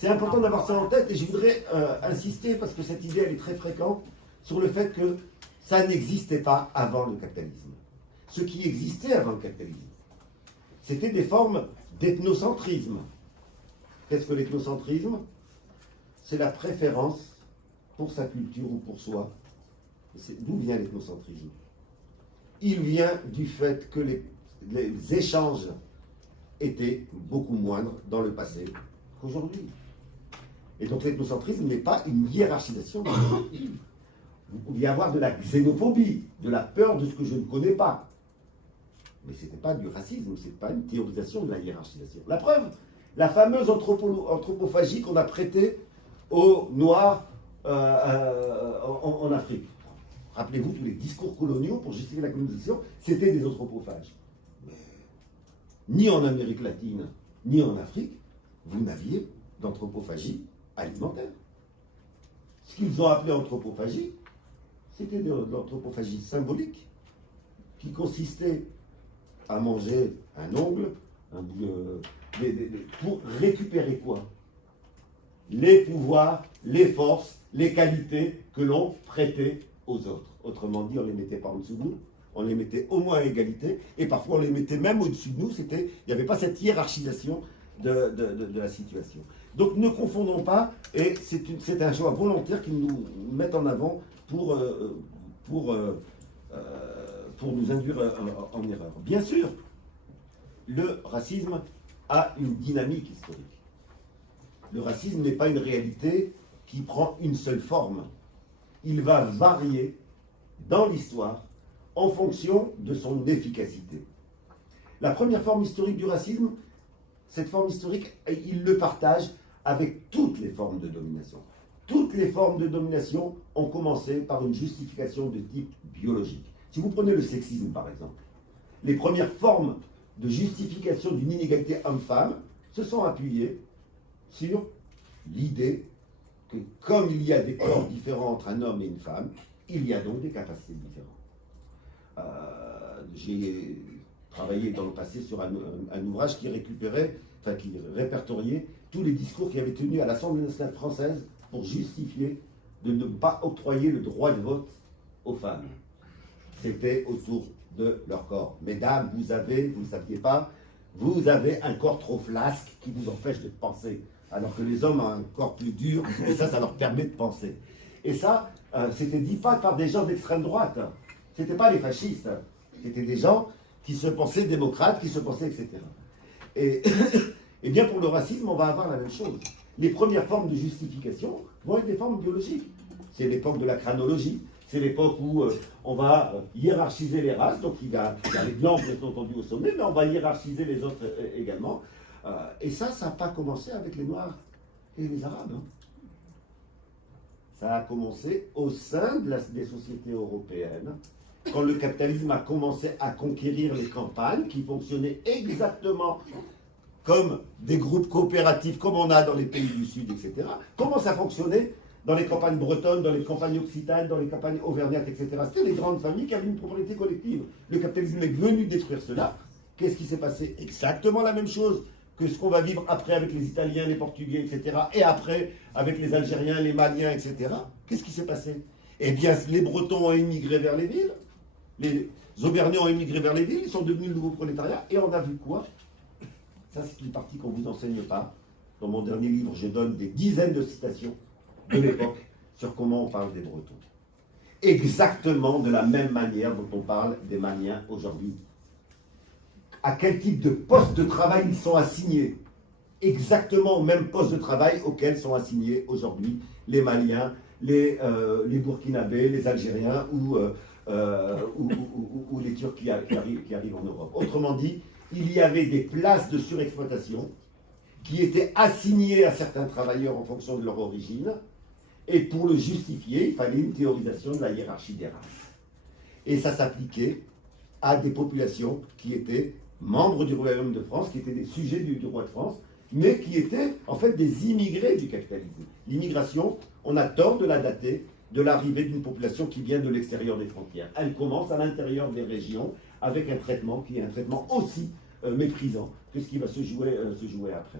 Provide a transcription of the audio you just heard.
C'est important d'avoir ça en tête et je voudrais insister, parce que cette idée elle est très fréquente, sur le fait que ça n'existait pas avant le capitalisme. Ce qui existait avant le capitalisme, c'était des formes d'ethnocentrisme. Qu'est-ce que l'ethnocentrisme? C'est la préférence pour sa culture ou pour soi. D'où vient l'ethnocentrisme? Il vient du fait que les échanges étaient beaucoup moindres dans le passé qu'aujourd'hui. Et donc l'ethnocentrisme n'est pas une hiérarchisation. Vous pouviez avoir de la xénophobie, de la peur de ce que je ne connais pas. Mais ce n'était pas du racisme, ce n'est pas une théorisation de la hiérarchisation. La preuve, la fameuse anthropophagie qu'on a prêtée aux Noirs en Afrique. Rappelez-vous, tous les discours coloniaux pour justifier la colonisation, c'était des anthropophages. Mais ni en Amérique latine, ni en Afrique, vous n'aviez d'anthropophagie alimentaire. Ce qu'ils ont appelé anthropophagie, c'était de l'anthropophagie symbolique, qui consistait à manger un ongle, pour récupérer quoi? Les pouvoirs, les forces, les qualités que l'on prêtait aux autres. Autrement dit, on ne les mettait pas en dessous de nous, on les mettait au moins à égalité, et parfois on les mettait même au-dessus de nous. Il n'y avait pas cette hiérarchisation de la situation. Donc ne confondons pas, et c'est un choix volontaire qu'ils nous mettent en avant pour nous induire en erreur. Bien sûr, le racisme a une dynamique historique. Le racisme n'est pas une réalité qui prend une seule forme. Il va varier dans l'histoire en fonction de son efficacité. La première forme historique du racisme, cette forme historique, il le partage avec toutes les formes de domination. Toutes les formes de domination ont commencé par une justification de type biologique. Si vous prenez le sexisme, par exemple, les premières formes de justification d'une inégalité homme-femme se sont appuyées sur l'idée que comme il y a des corps différents entre un homme et une femme, il y a donc des capacités différentes. J'ai travaillé dans le passé sur un ouvrage qui répertoriait tous les discours qui avaient tenu à l'Assemblée nationale française pour justifier de ne pas octroyer le droit de vote aux femmes. C'était autour de leur corps. Mesdames, vous ne saviez pas, vous avez un corps trop flasque qui vous empêche de penser. Alors que les hommes ont un corps plus dur, et ça leur permet de penser. Et ça, c'était dit pas par des gens d'extrême droite. C'était pas les fascistes. C'était des gens qui se pensaient démocrates, qui se pensaient, etc. Et bien pour le racisme, on va avoir la même chose. Les premières formes de justification vont être des formes biologiques. C'est l'époque de la crânologie. C'est l'époque où on va hiérarchiser les races. Donc il y a les blancs, bien entendu, au sommet, mais on va hiérarchiser les autres également. Et ça n'a pas commencé avec les Noirs et les Arabes. Hein. Ça a commencé au sein des sociétés européennes, quand le capitalisme a commencé à conquérir les campagnes qui fonctionnaient exactement comme des groupes coopératifs, comme on a dans les pays du Sud, etc. Comment ça fonctionnait dans les campagnes bretonnes, dans les campagnes occitanes, dans les campagnes auvergnates, etc. C'était les grandes familles qui avaient une propriété collective. Le capitalisme est venu détruire cela. Qu'est-ce qui s'est passé? Exactement la même chose que ce qu'on va vivre après avec les Italiens, les Portugais, etc. Et après avec les Algériens, les Maliens, etc. Qu'est-ce qui s'est passé? Eh bien, les Bretons ont immigré vers les villes, les Auvergnats ont immigré vers les villes, ils sont devenus le nouveau prolétariat, et on a vu quoi? Ça, c'est une partie qu'on ne vous enseigne pas. Dans mon dernier livre, je donne des dizaines de citations de l'époque sur comment on parle des Bretons. Exactement de la même manière dont on parle des Maliens aujourd'hui. À quel type de poste de travail ils sont assignés? Exactement au même poste de travail auquel sont assignés aujourd'hui les Maliens, les Burkinabés, les Algériens ou les Turcs qui arrivent en Europe. Autrement dit, il y avait des places de surexploitation qui étaient assignées à certains travailleurs en fonction de leur origine, et pour le justifier, il fallait une théorisation de la hiérarchie des races. Et ça s'appliquait à des populations qui étaient membres du Royaume de France, qui étaient des sujets du roi de France, mais qui étaient en fait des immigrés du capitalisme. L'immigration, on a tort de la dater de l'arrivée d'une population qui vient de l'extérieur des frontières. Elle commence à l'intérieur des régions avec un traitement qui est un traitement aussi méprisant que ce qui va se jouer après.